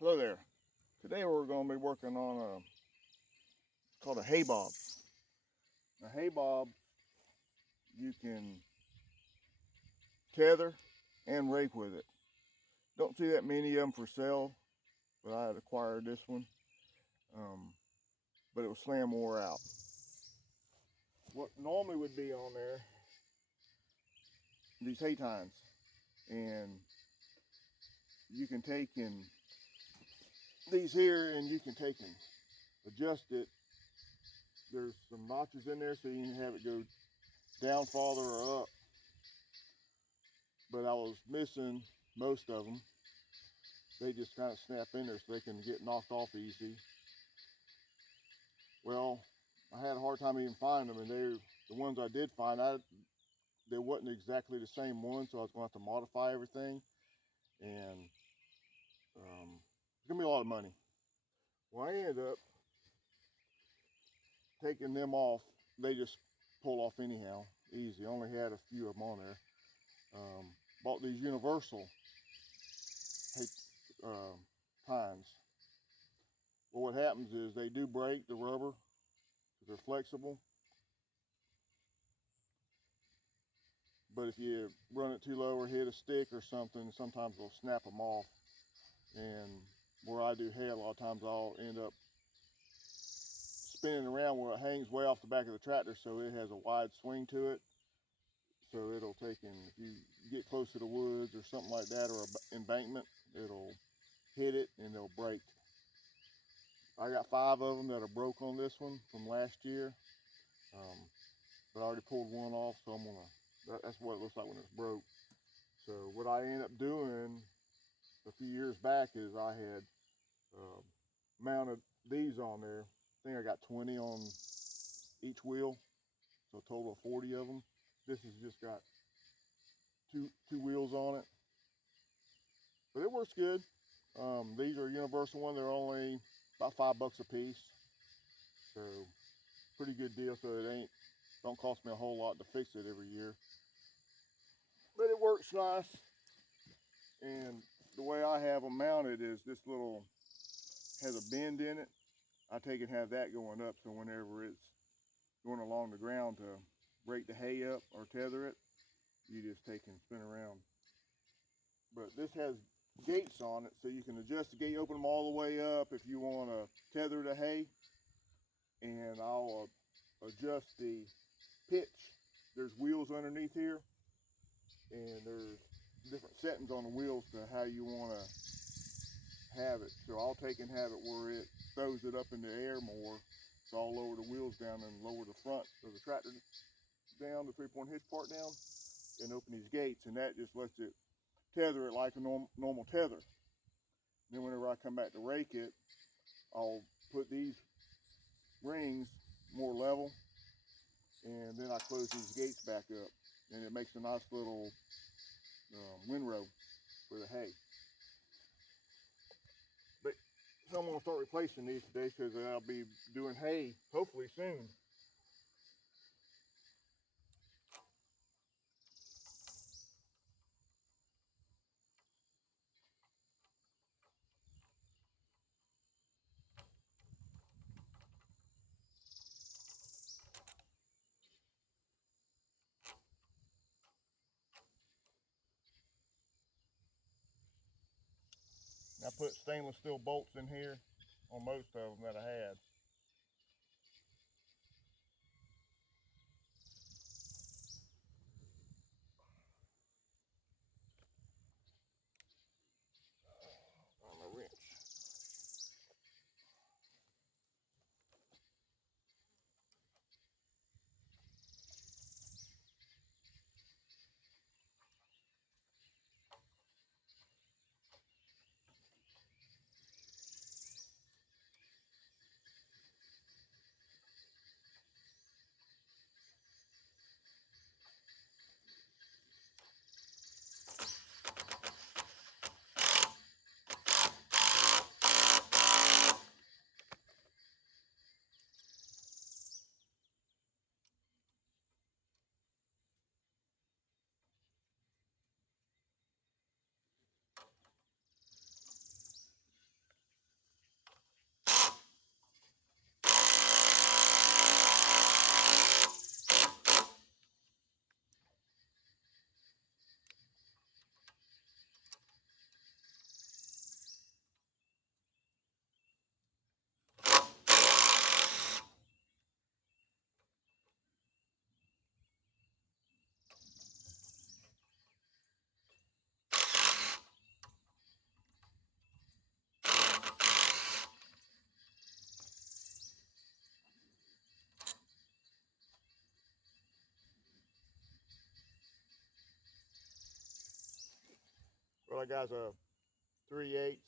Hello there. Today we're going to be working on it's called a hay bob. A hay bob you can tether and rake with it. Don't see that many of them for sale, but I had acquired this one. Um, but it was slam wore out. What normally would be on there, these hay tines, and you can take and these here and you can take and adjust it. There's some notches in there so you can have it go down farther or up, but I was missing most of them. They just kind of snap in there so they can get knocked off easy. Well, I had a hard time even finding them, and the ones I did find, they wasn't exactly the same one, so I was going to have to modify everything, and it's gonna be a lot of money. Well, I ended up taking them off. They just pull off anyhow, easy. I only had a few of them on there. Bought these universal uh, tines. Well, what happens is they do break the rubber because they're flexible. But if you run it too low or hit a stick or something, sometimes they'll snap them off. And where I do hay, a lot of times I'll end up spinning around where it hangs way off the back of the tractor, so it has a wide swing to it. So it'll take in, if you get close to the woods or something like that, or an embankment, it'll hit it and they'll break. I got 5 of them that are broke on this one from last year. But I already pulled one off, so that's what it looks like when it's broke. So what I ended up doing a few years back is I had uh, mounted these on there. I think I got 20 on each wheel, so a total of 40 of them. This has just got two wheels on it, but it works good. These are universal one. They're only about $5 a piece, so pretty good deal. So it don't cost me a whole lot to fix it every year, but it works nice. And the way I have them mounted is this little has a bend in it. I take and have that going up, so whenever it's going along the ground to break the hay up or tether it, you just take and spin around. But this has gates on it, so you can adjust the gate, open them all the way up if you want to tether the hay, and I'll adjust the pitch. There's wheels underneath here, and there's different settings on the wheels to how you want to have it. So I'll take and have it where it throws it up in the air more. So I'll lower the wheels down and lower the front of the tractor down, the 3-point hitch part down, and open these gates, and that just lets it tether it like a normal tether. Then whenever I come back to rake it, I'll put these rings more level, and then I close these gates back up, and it makes a nice little windrow for the hay. But so I'm gonna start replacing these today because I'll be doing hay hopefully soon. I put stainless steel bolts in here on most of them that I had. On a wrench. I got a 3/8.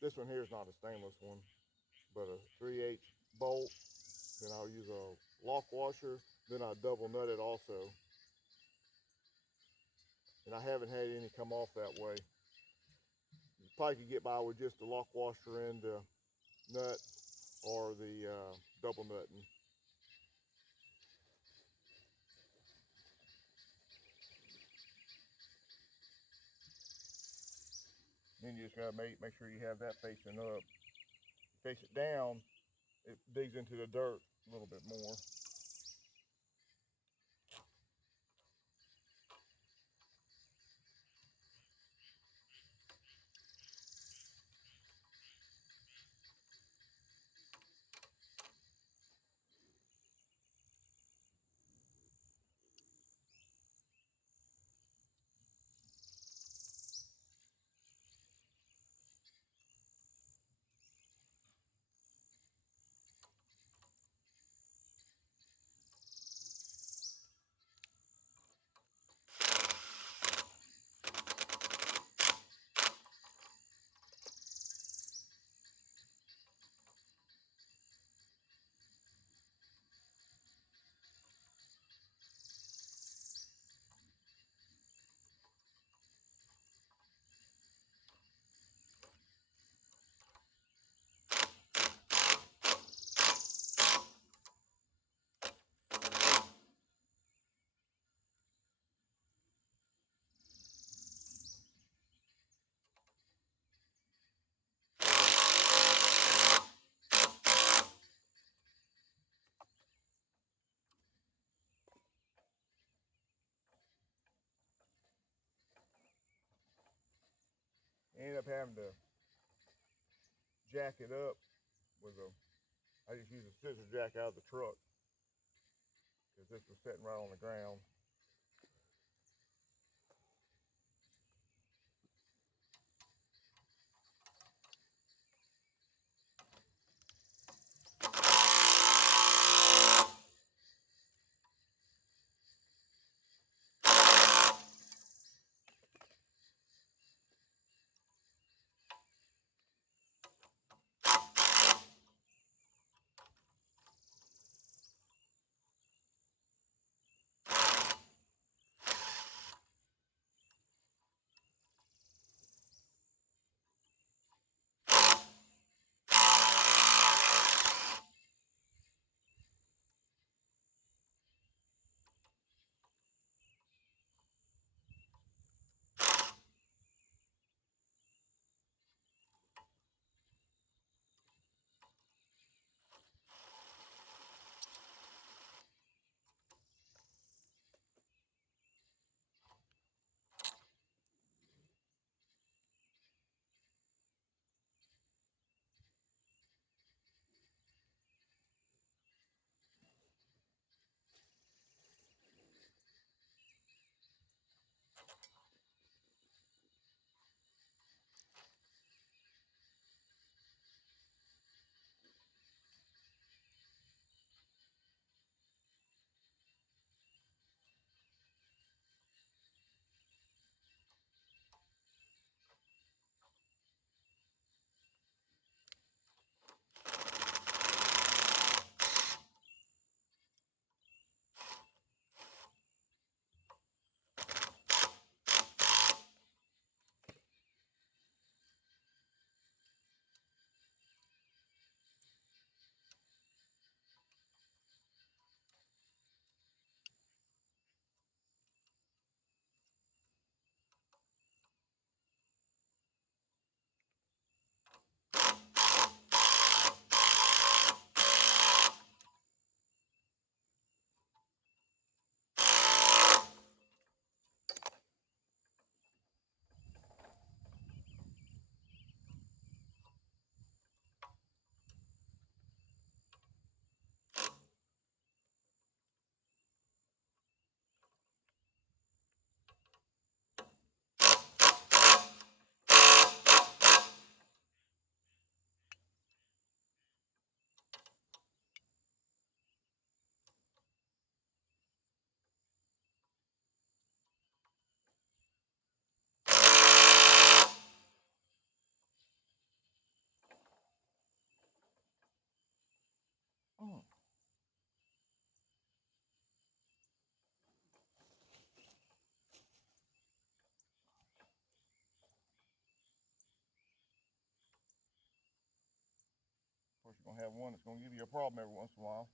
This one here is not a stainless one, but a 3/8 bolt. Then I'll use a lock washer. Then I double nut it also. And I haven't had any come off that way. You probably could get by with just the lock washer and the nut, or the double nutting. Then you just gotta make sure you have that facing up. Face it down, it digs into the dirt a little bit more. Ended up having to jack it up with I just used a scissor jack out of the truck, because this was sitting right on the ground. You're gonna have one that's gonna give you a problem every once in a while.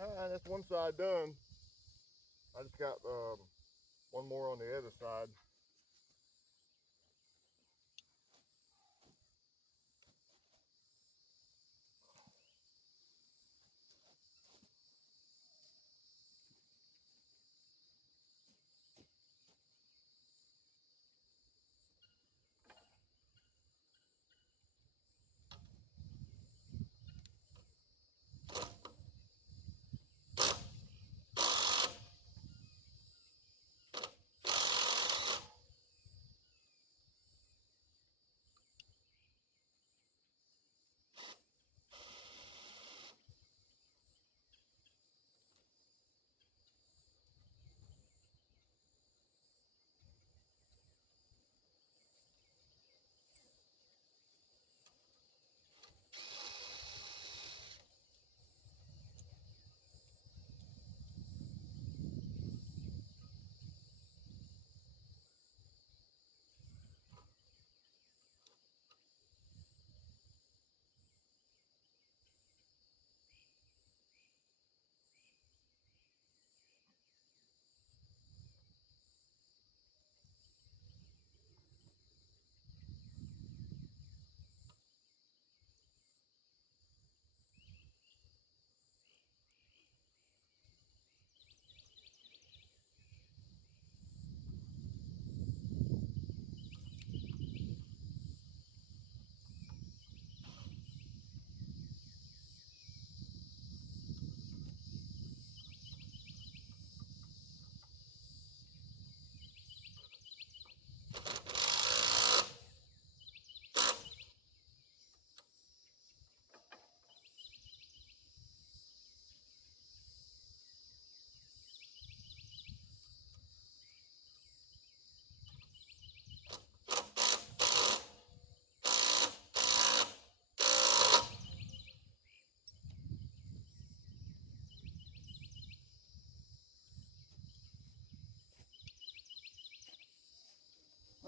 Alright, that's one side done. I just got one more on the other side.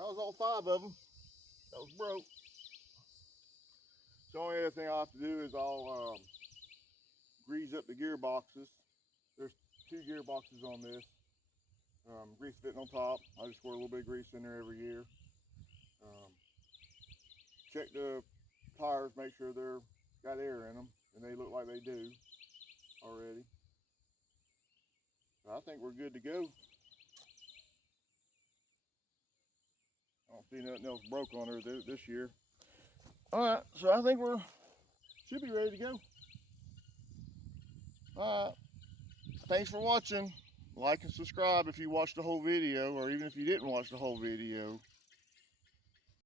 That was all 5 of them. That was broke. The only other thing I'll have to do is I'll grease up the gearboxes. There's 2 gearboxes on this. Grease fitting on top. I just squirt a little bit of grease in there every year. Check the tires, make sure they're got air in them, and they look like they do already. So I think we're good to go. don't see nothing else broke on her this year. All right, so I think should be ready to go. All right, thanks for watching. Like and subscribe if you watched the whole video, or even if you didn't watch the whole video.